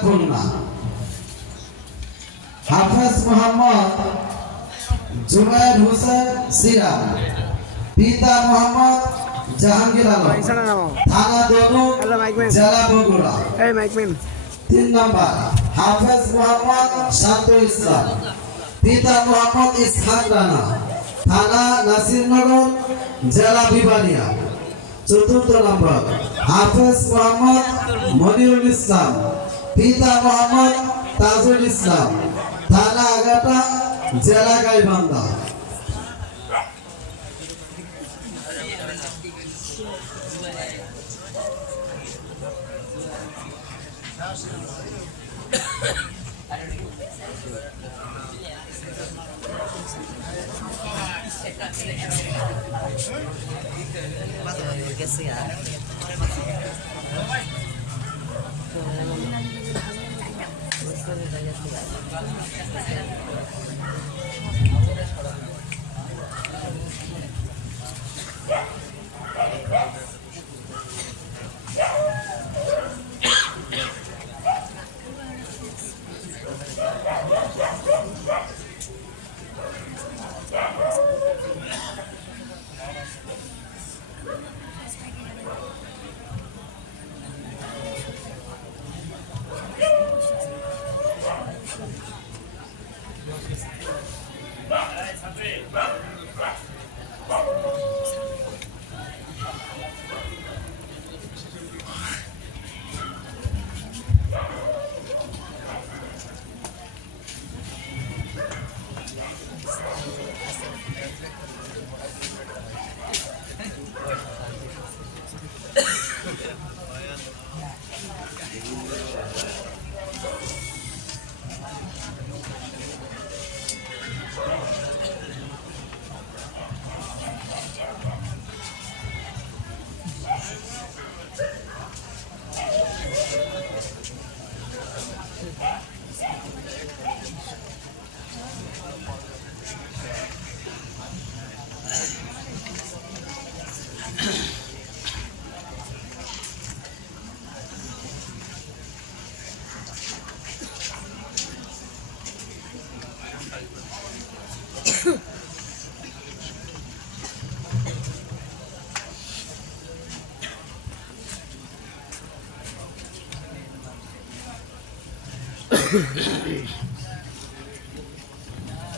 খুলনা। হাফেজ মোহাম্মদ জুবায়ের হোসেন সিরাজ, পিতা মোহাম্মদ জাহাঙ্গীর আলম, থানা দৌলুক, জেলা বগুড়া। 3 নম্বর হাফেজ মোহাম্মদ শান্তুল ইসলাম, পিতা মোহাম্মদ ইসহাক রানা, থানা নাসিরনগর, জেলা বিবানিয়া। 4 নম্বর হাফেজ মোহাম্মদ মনিরুল ইসলাম, পিতা মোহাম্মদ তাজুল ইসলাম, থানা আগাটা, জেলা গাইবান্ধা।